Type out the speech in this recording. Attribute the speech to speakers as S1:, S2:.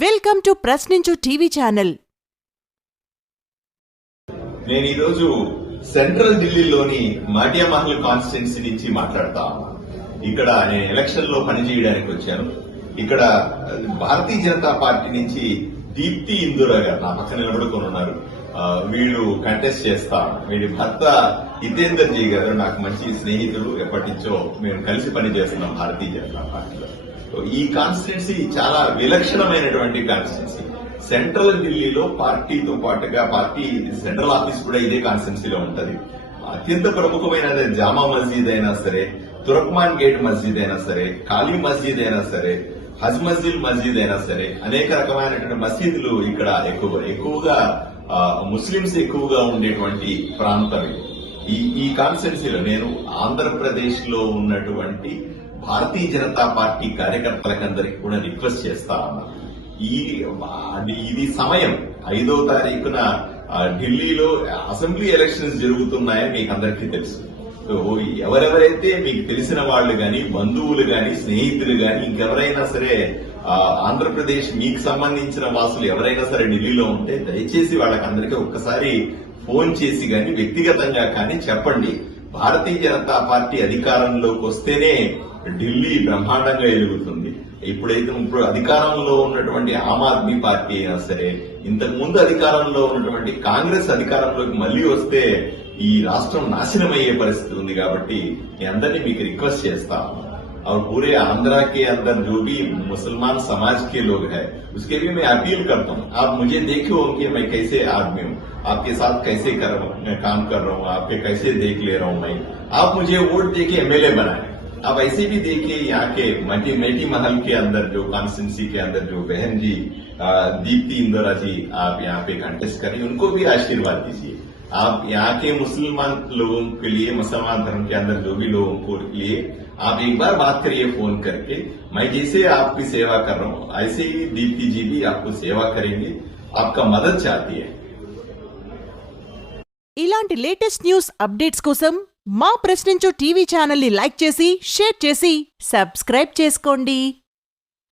S1: welcome to ప్రశ్నించు TV channel
S2: నేను ఈరోజు central ఢిల్లీలోని మాటియా మహల్ కాన్స్టిట్యున్సీ నుంచి మాట్లాడతా ఇక్కడ నేను ఎలక్షన్ లో పనిచేయడానికి వచ్చాను ఇక్కడ భారతీయ జనతా పార్టీ నుంచి దీప్తి ఇందురా గారు నా పక్కన నిలబడుకొని ఉన్నారు వీళ్ళు కంటెస్ట్ చేస్తా వీడి భర్త హితేందర్ జీ గారు నాకు మంచి స్నేహితుడు ఎప్పటించో మేము కలిసి పనిచేస్తున్నాం భారతీయ జనతా పార్టీలో ఈ కాన్స్టిట్యున్సీ చాలా విలక్షణమైనటువంటి కాన్స్టిట్యున్సీ సెంట్రల్ ఢిల్లీలో పార్టీతో పాటుగా పార్టీ సెంట్రల్ ఆఫీస్ కూడా ఇదే కాన్స్టిట్యున్సీలో ఉంటుంది అత్యంత ప్రముఖమైన జామా మస్జిద్ అయినా సరే తురక్మాన్ గేట్ మస్జిద్ అయినా సరే ఖాళీ మస్జిద్ అయినా సరే హజ్ మస్జిద్ మస్జిద్ అయినా సరే అనేక రకమైనటువంటి మసీదులు ఇక్కడ ఎక్కువ ఎక్కువగా ముస్లింస్ ఎక్కువగా ఉండేటువంటి ప్రాంతం ఈ ఈ కాన్స్టిట్యున్సీలో నేను ఆంధ్రప్రదేశ్ లో ఉన్నటువంటి భారతీయ జనతా పార్టీ కార్యకర్తలకందరికి కూడా రిక్వెస్ట్ చేస్తా ఉన్నారు ఈ ఇది సమయం ఐదో తారీఖున ఢిల్లీలో అసెంబ్లీ ఎలక్షన్స్ జరుగుతున్నాయని మీకు అందరికీ తెలుసు సో ఎవరెవరైతే మీకు తెలిసిన వాళ్ళు కానీ బంధువులు కానీ స్నేహితులు కానీ ఇంకెవరైనా సరే ఆంధ్రప్రదేశ్ మీకు సంబంధించిన వాసులు ఎవరైనా సరే ఢిల్లీలో ఉంటే దయచేసి వాళ్ళకందరికీ ఒక్కసారి ఫోన్ చేసి కానీ వ్యక్తిగతంగా కానీ చెప్పండి భారతీయ జనతా పార్టీ అధికారంలోకి వస్తేనే ఢిల్లీ బ్రహ్మాండంగా ఎదుగుతుంది ఇప్పుడైతే ఇప్పుడు అధికారంలో ఉన్నటువంటి ఆమ్ ఆద్మీ పార్టీ అయినా సరే ఇంతకు ముందు అధికారంలో ఉన్నటువంటి కాంగ్రెస్ అధికారంలోకి మళ్లీ వస్తే ఈ రాష్ట్రం నాశనం అయ్యే పరిస్థితి ఉంది కాబట్టి మీ అందరినీ మీకు రిక్వెస్ట్ చేస్తా और पूरे आंध्रा के अंदर जो भी मुसलमान समाज के लोग हैं उसके लिए मैं अपील करता हूँ आप मुझे देखो कि मैं कैसे आदमी हूँ आपके साथ कैसे कर, काम कर रहा हूँ आपके कैसे देख ले रहा हूँ मैं आप मुझे वोट दे के एमएलए बनाए आप ऐसे भी देखिए यहाँ के मटी मेटी महल के अंदर जो कॉन्स्टिटेंसी के अंदर जो बहन जी दीप्ति इंदोरा जी आप यहाँ पे कंटेस्ट करिए उनको भी आशीर्वाद दीजिए आप यहाँ के मुसलमान लोगों के लिए मुसलमान धर्म के अंदर जो भी लोगों को लिए आप एक बार बात करिए फोन करके मैं जैसे आपकी सेवा कर रहा हूँ ऐसे ही दीप्ति जी भी आपको सेवा करेंगे आपका मदद चाहती है ఇలాంటి లేటెస్ట్ న్యూస్ అప్డేట్స్ కోసం మా ప్రశ్నించు టీవీ ఛానల్ని లైక్ చేసి షేర్ చేసి సబ్స్క్రైబ్ చేసుకోండి